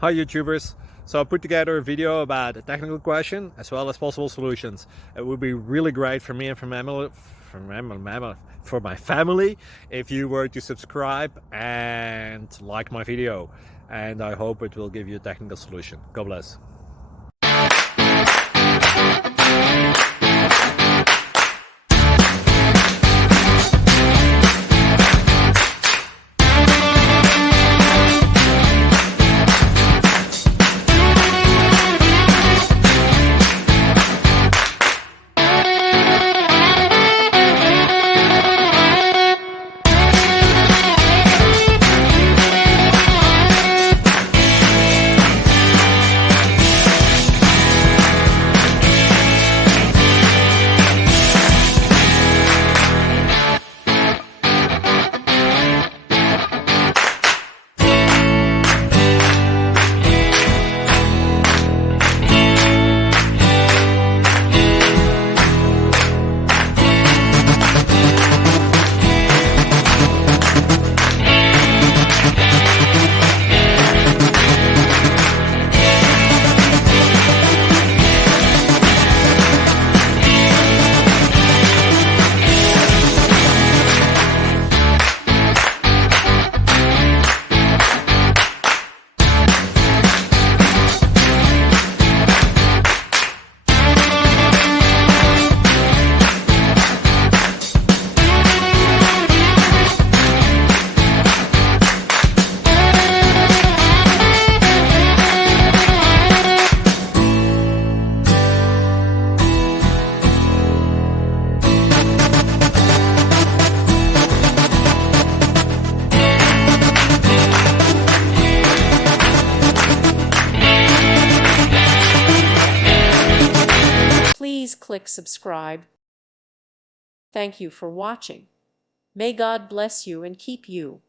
Hi YouTubers! So I put together a video about a technical question as well as possible solutions. It would be really great for me and for my family if you were to subscribe and like my video, and I hope it will give you a technical solution. God bless. Please click subscribe. Thank you for watching. May God bless you and keep you.